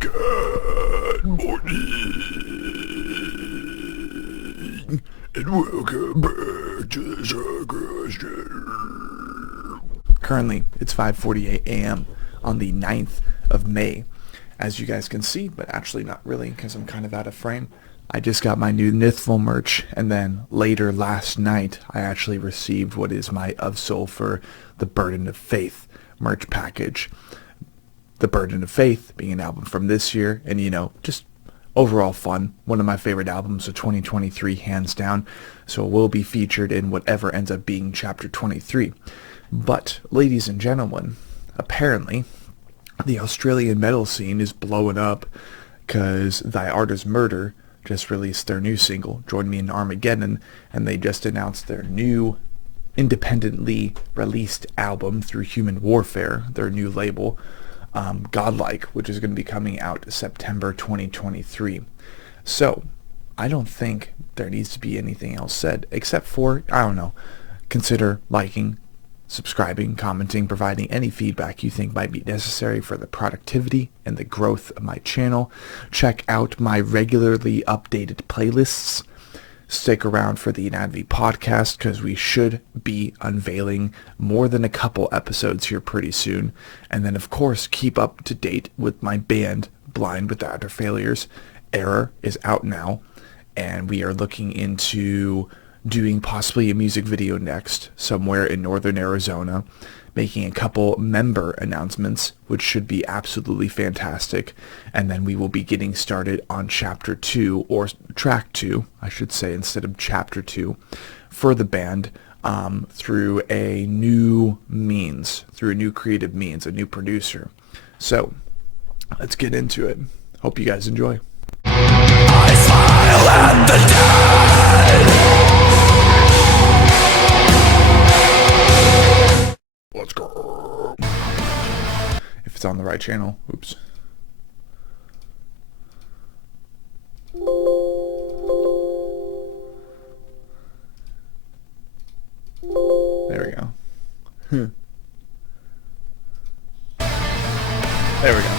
Good morning, and welcome back to the Sacrist. Currently, it's 5:48 a.m. on the 9th of May, as you guys can see, but actually not really, because I'm kind of out of frame. I just got my new Nithful merch, and then later last night, I actually received what is my Of Soul for the Burden of Faith merch package. The Burden of Faith being an album from this year, and just overall fun. One of my favorite albums of 2023, hands down. So it will be featured in whatever ends up being chapter 23. But, ladies and gentlemen, apparently, the Australian metal scene is blowing up because Thy Art Is Murder just released their new single, Join Me in Armageddon, and they just announced their new independently released album through Human Warefare, their new label, Godlike, which is going to be coming out September 2023. So, I don't think there needs to be anything else said, except for, consider liking, subscribing, commenting, providing any feedback you think might be necessary for the productivity and the growth of my channel. Check out my regularly updated playlists. Stick around for the Anatomy podcast, because we should be unveiling more than a couple episodes here pretty soon. And then, of course, keep up to date with my band, Blind Without Our Failures. Error is out now, and we are looking into doing possibly a music video next, somewhere in northern Arizona, making a couple member announcements, which should be absolutely fantastic. And then we will be getting started on chapter 2, or track 2, I should say, instead of chapter 2, for the band, through a new means, through a new creative means, a new producer. So, let's get into it. Hope you guys enjoy. I smile at the dead. Let's go. If it's on the right channel. Oops. There we go. There we go.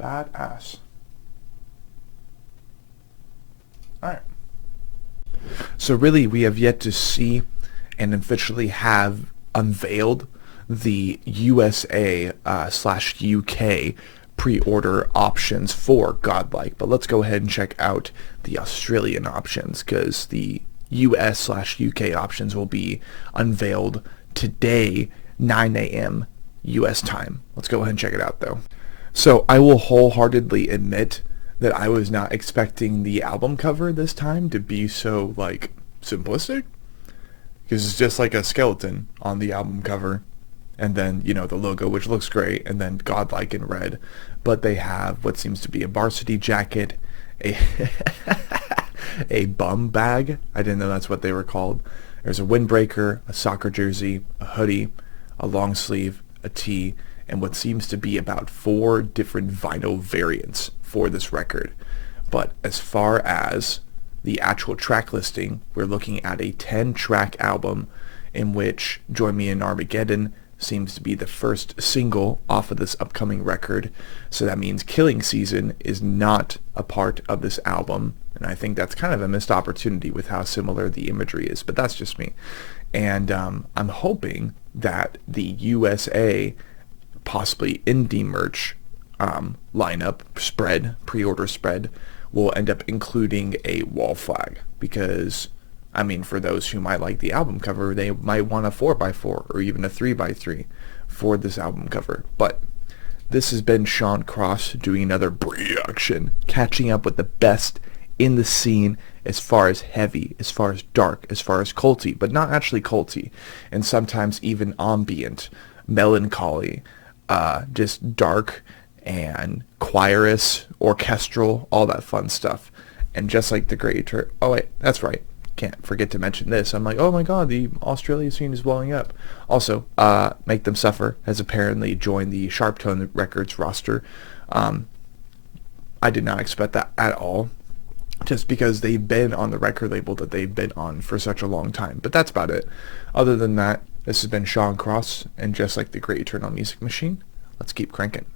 Badass. Alright. So really, we have yet to see and officially have unveiled the USA slash UK pre-order options for Godlike. But let's go ahead and check out the Australian options, because the US slash UK options will be unveiled today, 9 a.m. US time. Let's go ahead and check it out, though. So I will wholeheartedly admit that I was not expecting the album cover this time to be so, like, simplistic. Because it's just like a skeleton on the album cover. And then, you know, the logo, which looks great. And then Godlike in red. But they have what seems to be a varsity jacket. A bum bag. I didn't know that's what they were called. There's a windbreaker, a soccer jersey, a hoodie, a long sleeve, a tee, and what seems to be about 4 different vinyl variants for this record. But as far as the actual track listing, we're looking at a 10-track album in which Join Me in Armageddon seems to be the first single off of this upcoming record. So that means Killing Season is not a part of this album. And I think that's kind of a missed opportunity with how similar the imagery is. But that's just me. And I'm hoping that the USA, possibly indie merch lineup spread, pre-order spread, will end up including a wall flag. Because, I mean, for those who might like the album cover, they might want a 4x4 or even a 3x3 for this album cover. But this has been Sean Cross doing another reaction, catching up with the best in the scene as far as heavy, as far as dark, as far as culty, but not actually culty, and sometimes even ambient, melancholy, just dark and choirous, orchestral, all that fun stuff. And just like the Great oh wait, that's right, can't forget to mention this. I'm like, oh my god, the Australia scene is blowing up. Also, Make Them Suffer has apparently joined the Sharptone Records roster. I did not expect that at all, just because they've been on the record label that they've been on for such a long time. But that's about it. Other than that, this has been Sean Cross, and just like the Great Eternal Music Machine, let's keep cranking.